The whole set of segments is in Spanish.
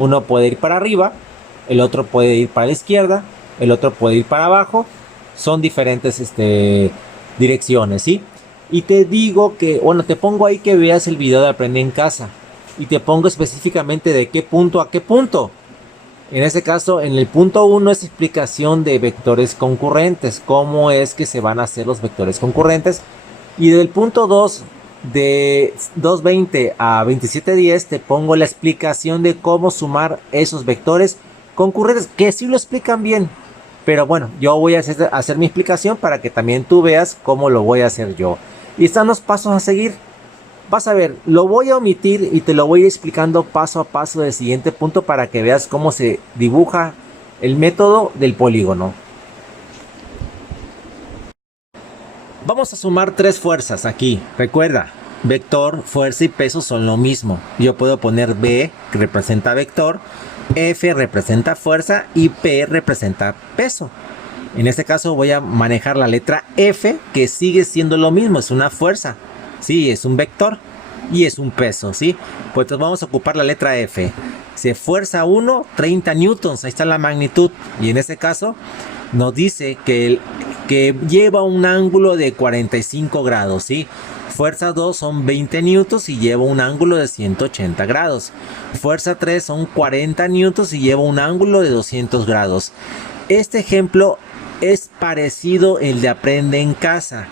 Uno puede ir para arriba, el otro puede ir para la izquierda, el otro puede ir para abajo. Son diferentes direcciones, ¿sí? Y te digo que, bueno, te pongo ahí que veas el video de Aprende en Casa. Y te pongo específicamente de qué punto a qué punto. En este caso, en el punto 1 es explicación de vectores concurrentes. Cómo es que se van a hacer los vectores concurrentes. Y del punto 2, de 220 a 2710, te pongo la explicación de cómo sumar esos vectores concurrentes. Que sí lo explican bien. Pero bueno, yo voy a hacer mi explicación para que también tú veas cómo lo voy a hacer yo. Y están los pasos a seguir. Vas a ver, lo voy a omitir y te lo voy explicando paso a paso del siguiente punto para que veas cómo se dibuja el método del polígono. Vamos a sumar tres fuerzas aquí. Recuerda, vector, fuerza y peso son lo mismo. Yo puedo poner B, que representa vector, F representa fuerza y P representa peso. En este caso voy a manejar la letra F, que sigue siendo lo mismo, es una fuerza. Sí, es un vector y es un peso, ¿sí? Pues entonces vamos a ocupar la letra F. Se fuerza 1, 30 newtons, ahí está la magnitud. Y en este caso nos dice que lleva un ángulo de 45 grados, ¿sí? Fuerza 2 son 20 newtons y lleva un ángulo de 180 grados. Fuerza 3 son 40 newtons y lleva un ángulo de 200 grados. Este ejemplo es parecido al de Aprende en Casa.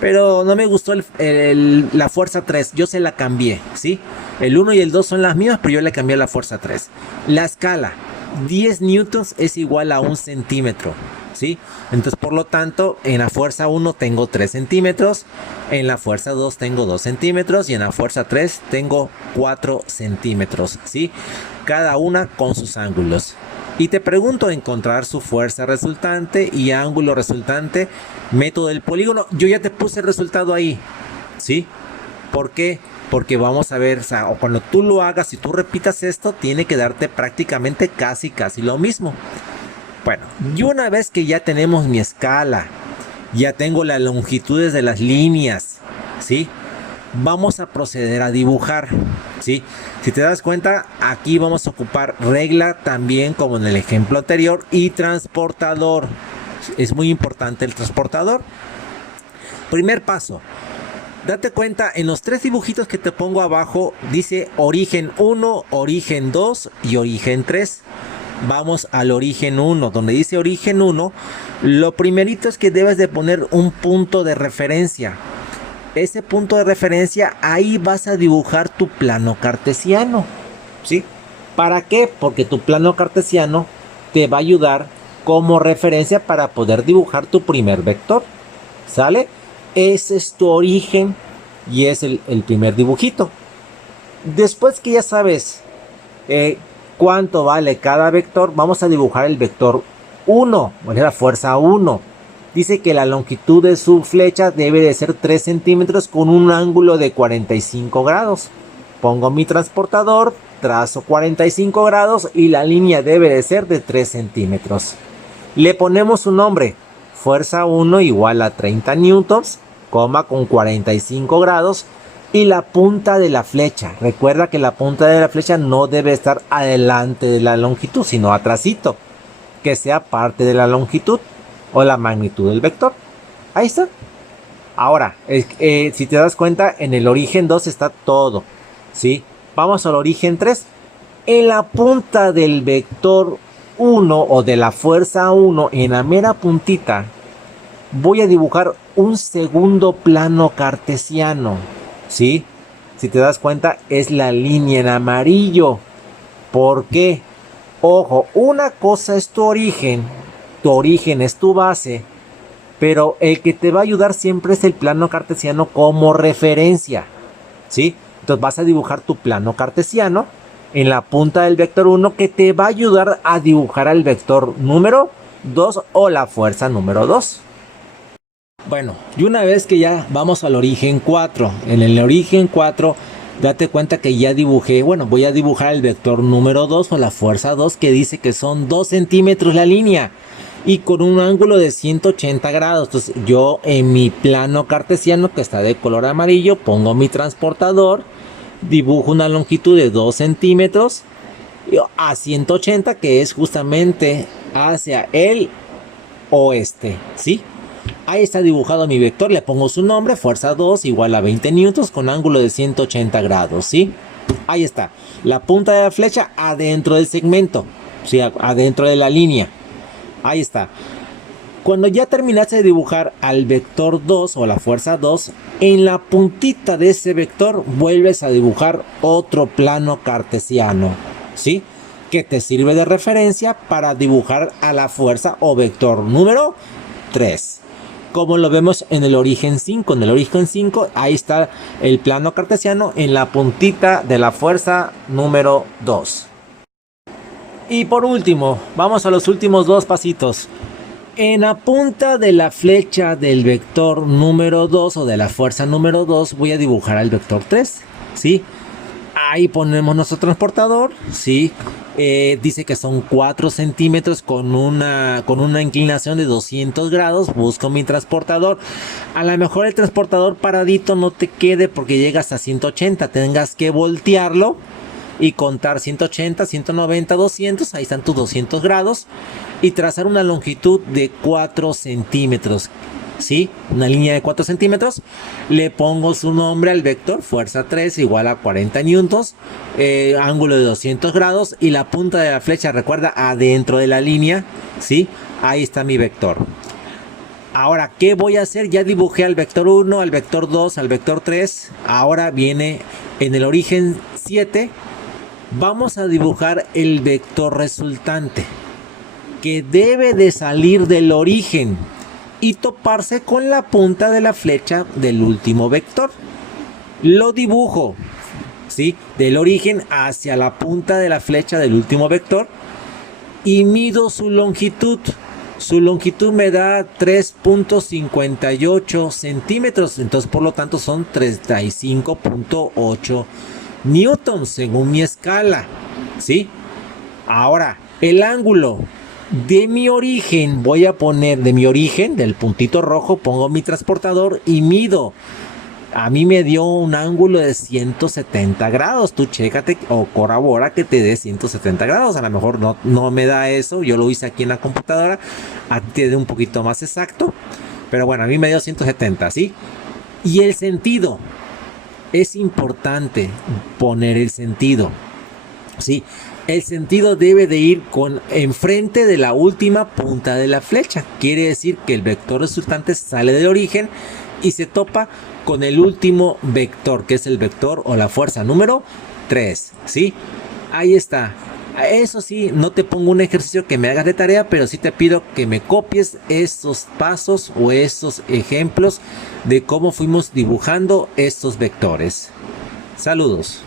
Pero no me gustó la fuerza 3, yo se la cambié, ¿sí? El 1 y el 2 son las mismas, pero yo le cambié la fuerza 3. La escala, 10 newtons es igual a 1 centímetro, ¿sí? Entonces, por lo tanto, en la fuerza 1 tengo 3 centímetros, en la fuerza 2 tengo 2 centímetros y en la fuerza 3 tengo 4 centímetros, ¿sí? Cada una con sus ángulos. Y te pregunto, encontrar su fuerza resultante y ángulo resultante, método del polígono. Yo ya te puse el resultado ahí, ¿sí? ¿Por qué? Porque vamos a ver, o cuando tú lo hagas y tú repitas esto, tiene que darte prácticamente casi lo mismo. Bueno, y una vez que ya tenemos mi escala, ya tengo las longitudes de las líneas, ¿sí? Vamos a proceder a dibujar, ¿sí? Si te das cuenta, aquí vamos a ocupar regla también como en el ejemplo anterior y transportador. Es muy importante el transportador. Primer paso, date cuenta, en los tres dibujitos que te pongo abajo dice origen 1, origen 2 y origen 3. Vamos al origen 1, donde dice origen 1, lo primerito es que debes de poner un punto de referencia. Ese punto de referencia, ahí vas a dibujar tu plano cartesiano, ¿sí? ¿Para qué? Porque tu plano cartesiano te va a ayudar como referencia para poder dibujar tu primer vector, ¿sale? Ese es tu origen y es el primer dibujito. Después que ya sabes cuánto vale cada vector, vamos a dibujar el vector 1, o sea, la fuerza 1. Dice que la longitud de su flecha debe de ser 3 centímetros con un ángulo de 45 grados. Pongo mi transportador, trazo 45 grados y la línea debe de ser de 3 centímetros. Le ponemos un nombre, fuerza 1 igual a 30 newtons, coma con 45 grados y la punta de la flecha. Recuerda que la punta de la flecha no debe estar adelante de la longitud, sino atrasito, que sea parte de la longitud o la magnitud del vector. Ahí está. Ahora, si te das cuenta, en el origen 2 está todo, ¿sí? Vamos al origen 3. En la punta del vector 1 o de la fuerza 1, en la mera puntita, voy a dibujar un segundo plano cartesiano, ¿sí? Si te das cuenta, es la línea en amarillo. ¿Por qué? Ojo, una cosa es tu origen es tu base, pero el que te va a ayudar siempre es el plano cartesiano como referencia, ¿sí? Entonces vas a dibujar tu plano cartesiano en la punta del vector 1 que te va a ayudar a dibujar al vector número 2 o la fuerza número 2. Bueno, y una vez que ya vamos al origen 4, en el origen 4 date cuenta que ya dibujé, bueno, voy a dibujar el vector número 2 o la fuerza 2 que dice que son 2 centímetros la línea y con un ángulo de 180 grados. Entonces yo en mi plano cartesiano que está de color amarillo pongo mi transportador, dibujo una longitud de 2 centímetros a 180, que es justamente hacia el oeste, ¿sí? Ahí está dibujado mi vector, le pongo su nombre, fuerza 2 igual a 20 newtons con ángulo de 180 grados, ¿sí? Ahí está, la punta de la flecha adentro del segmento, ¿sí? Adentro de la línea. Ahí está. Cuando ya terminaste de dibujar al vector 2 o la fuerza 2, en la puntita de ese vector vuelves a dibujar otro plano cartesiano, ¿sí? Que te sirve de referencia para dibujar a la fuerza o vector número 3. Como lo vemos en el origen 5. En el origen 5, ahí está el plano cartesiano en la puntita de la fuerza número 2. Y por último, vamos a los últimos dos pasitos. En la punta de la flecha del vector número 2 o de la fuerza número 2 voy a dibujar al vector 3, ¿sí? Ahí ponemos nuestro transportador, ¿sí? Dice que son 4 centímetros con una inclinación de 200 grados. Busco mi transportador. A lo mejor el transportador paradito no te quede porque llegas a 180. Tengas que voltearlo y contar 180, 190, 200. Ahí están tus 200 grados. Y trazar una longitud de 4 centímetros. ¿Sí? Una línea de 4 centímetros. Le pongo su nombre al vector, fuerza 3 igual a 40 newtons, ángulo de 200 grados y la punta de la flecha, recuerda, adentro de la línea, ¿sí? Ahí está mi vector. Ahora, ¿qué voy a hacer? Ya dibujé al vector 1, al vector 2, al vector 3. Ahora viene en el origen 7. Vamos a dibujar el vector resultante, que debe de salir del origen y toparse con la punta de la flecha del último vector. Lo dibujo, ¿sí? Del origen hacia la punta de la flecha del último vector y mido su longitud. Su longitud me da 3.58 centímetros, entonces por lo tanto son 35.8 newtons según mi escala, ¿sí? Ahora, el ángulo de mi origen, voy a poner de mi origen, del puntito rojo, pongo mi transportador y mido. A mí me dio un ángulo de 170 grados. Tú chécate o corrobora que te dé 170 grados. A lo mejor no me da eso. Yo lo hice aquí en la computadora. A ti te dé un poquito más exacto. Pero bueno, a mí me dio 170, ¿sí? Y el sentido. Es importante poner el sentido, ¿sí? El sentido debe de ir enfrente de la última punta de la flecha. Quiere decir que el vector resultante sale del origen y se topa con el último vector, que es el vector o la fuerza número 3, ¿sí? Ahí está. Eso sí, no te pongo un ejercicio que me hagas de tarea, pero sí te pido que me copies esos pasos o esos ejemplos de cómo fuimos dibujando estos vectores. Saludos.